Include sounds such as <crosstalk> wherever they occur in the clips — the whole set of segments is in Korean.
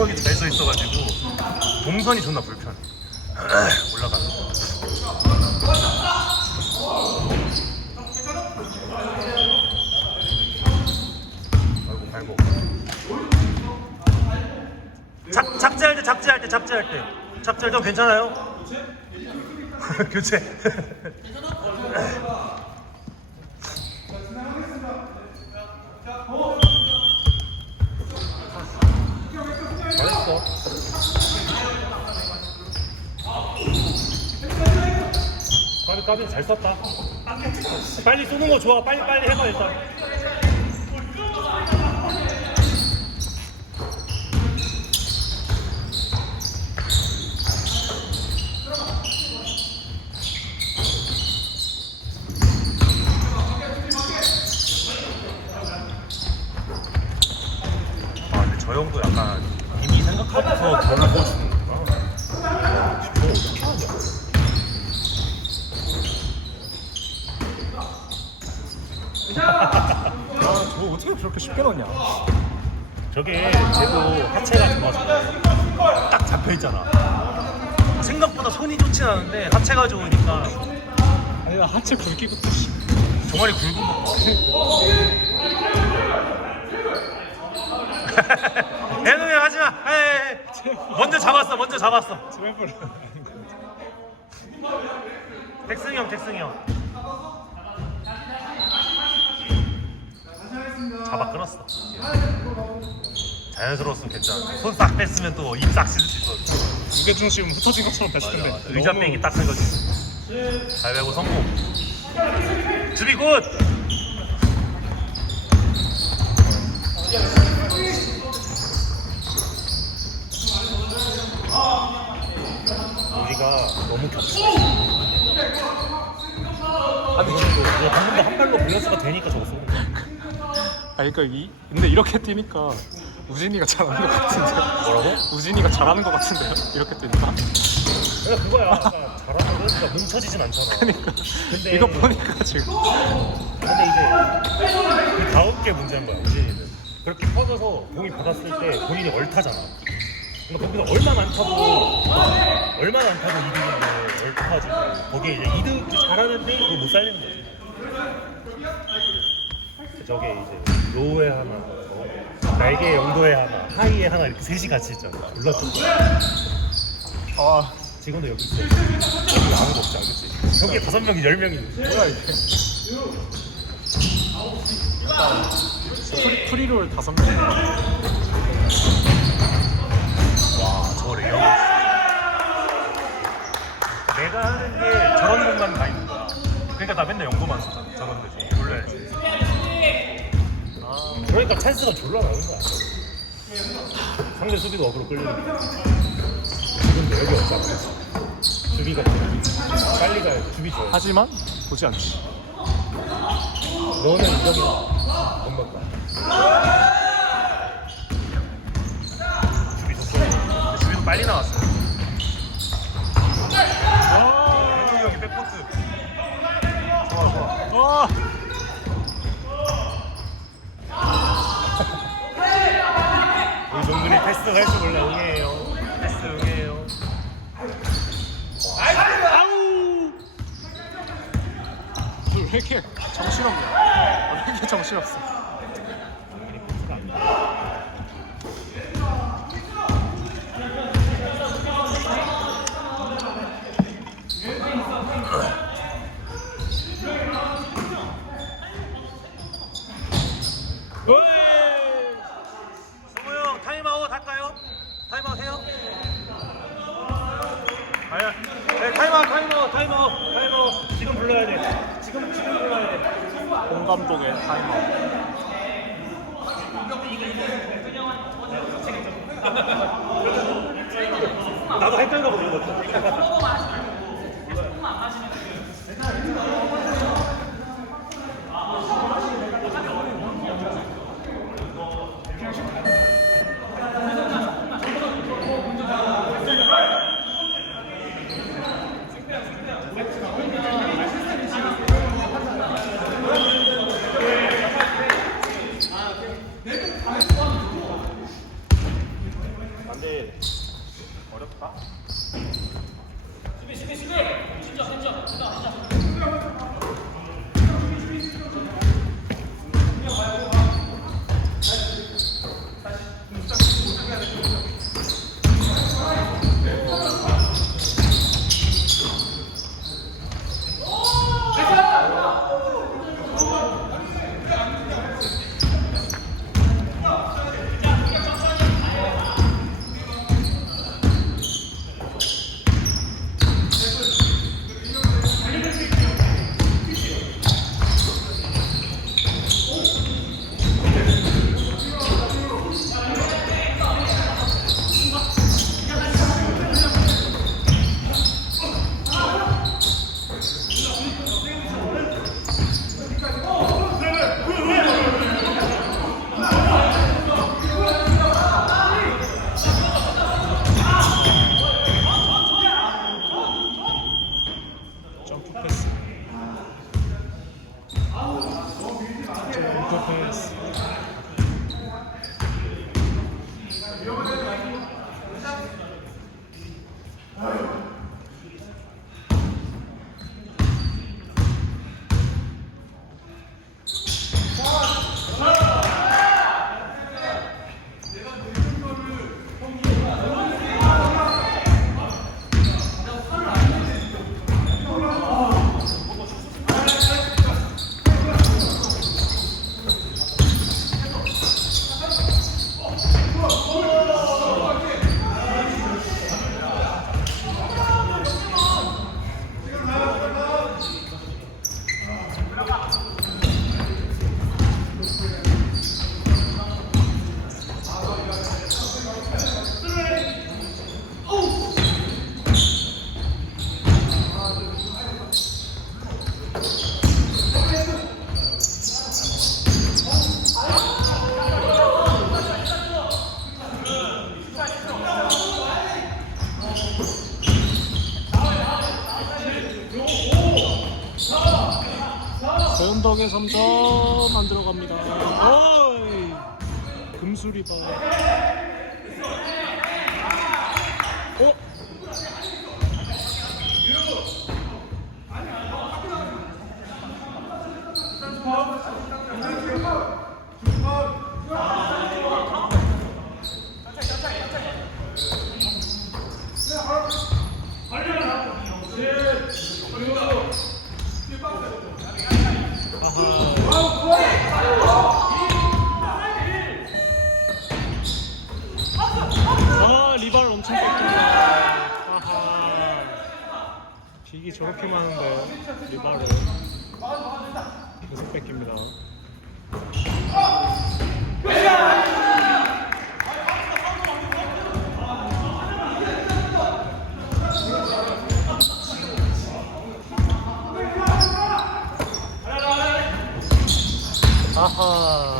구멍이 잘써 있어가지고 동선이 존나 불편해. 올라가는 거. 아이고 아이고. 작 작지할 때 작지할 때 작지할 때 작지할 때 괜찮아요? 교체. <laughs> 잘했어. 까비 잘 썼다. 빨리 쏘는 거 좋아. 빨리 빨리 해봐 일단. 아 근데 저 형도 약간 이미 생각하면서 돌려주는구나. 저 어떻게 하냐? 아 저거 어떻게 그렇게 쉽게 넣냐 저게 쟤도 하체가 좋아서 딱 잡혀 있잖아. 생각보다 손이 좋진 않은데 하체가 좋으니까 아니 나 하체 굵기부터 씨. 종아리 굵은 거. 애노이 <laughs> 하지 마. 에이, 에이. 먼저 잡았어. 먼저 잡았어. 트래블 텍승이 형, 텍승이 형. 잡아 끊었어. 자연스러웠으면 괜찮아. 손 싹 뺐으면 또 입 싹 씻을 수 있어. 무게 중심 흩어진 것처럼 뺐을 텐데 의자 너무- 빼기 딱 설거지. 잘 배고 성공. 수비 굿. 우리가 너무 겹쳐. 아니 지금 너 방금도 한 발로 밸런스가 되니까 저거. 아니 그러니까 이 근데 이렇게 뛰니까 우진이가 잘하는 것 같은데. 뭐라고? 우진이가 잘하는 것 같은데요 이렇게 뛰니까. 그러니까 그거야. 그러니까 잘하면 그러니까 뭉쳐지진 않잖아. 그러니까. 근데- 이거 보니까 지금. 근데 이제 그 다음 게 문제인 거야 우진이는. 그렇게 퍼져서 공이 받았을 때 본인이 얼타잖아. 그러니까 거기서 얼마 안 타도 얼마 안 타도 이득인데 얼타지고 거기에 이제 이득 잘하는데 그걸 못 살리는 거지. 저게 이제 로우에 하나 어, 날개 영도에 하나 하이에 하나 이렇게 셋이 같이 있잖아. 졸라 아. 지금도 여기 있어. 여기 아무도 없지 않겠지? 여기에 다섯 명이 열 명이 뭐야 이게? 프리, 프리롤 다섯 명와 저래요? 내가 하는 게 저런 공간 다 있는 거야. 그러니까 나 맨날 연고만 쓰잖아 저런 데서. 아, 그러니까 찬스가 졸라 나는 거야. 상대 수비도 어그로 끌리는 거야 지금도 여기 없잖아 수비가 빨리 가야 돼. 수비 줘야 하지만 보지 않지. 너는 못 먹다 수비 좋고 수비도 빨리 나왔어요 와 형이 백포트 좋아 좋아 아 우리 종근이 패스 할 줄 몰라 응해요 패스 응해요 아우 너왜 이렇게 정신없냐 왜 이렇게 정신없어 종근이 패스가 안 나. 승우 형 타임아웃 할까요? 타임아웃 해요? 아야 네, 타임아웃 타임아웃 타임아웃 타임아웃 지금 불러야 돼 지금 지금 불러야 돼홍 감독의 타임아웃 나도 헷갈려고 불렀 <laughs> 둘이 봐. 어? 아하. 이게 저렇게 많은데 리바를 계속 뺏깁니다. 아하.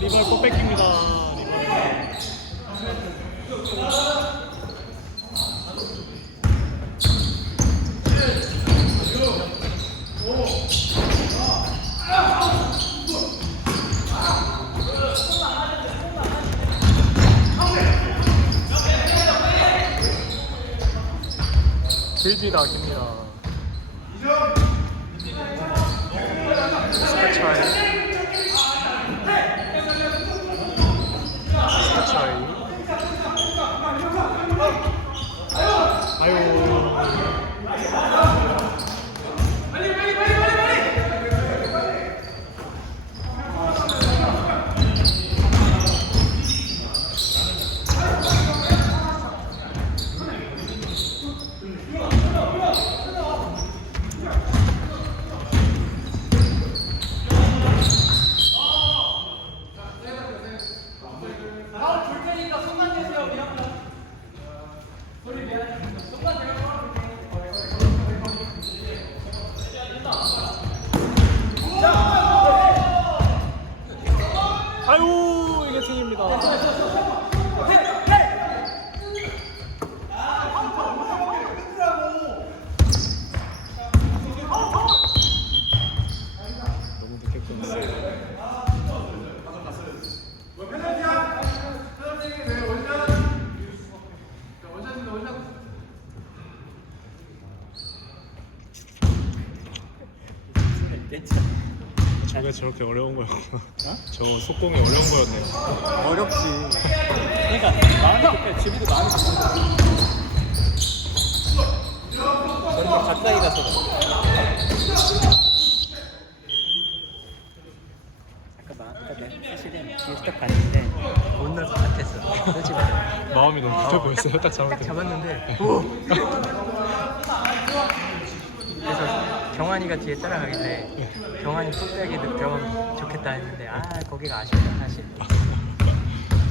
리발 또 뺏깁니다. 길비다 김미라. 4차에 저게 저렇게 어려운 거였구나. 저 속공이 어려운 거였네. 어렵지. 그러니까 마음이 급해. 주비도 마음이 급해. 저런 걸 가까이 가서. 잠깐만. 아까 내가 사실은 뒤에 딱 봤는데 못 넣을 것 같았어. 솔직히 말해. 마음이 너무 급해 보였어요. 딱 잡을 딱 때. 잡았는데. 오! <laughs> 그래서 경환이가 뒤에 따라가길래 경환이 뚝배기 들어가면 좋겠다 했는데 아 거기가 아쉽다 사실.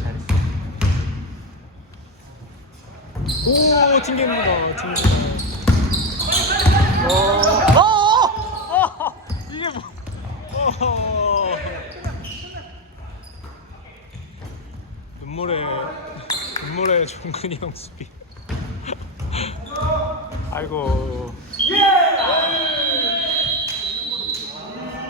잘했어. 오 튕깁니다. 튕깁니다. 어! 어! 이게 뭐? 어. 눈물의 눈물의 종근이 형 수비. 아이고.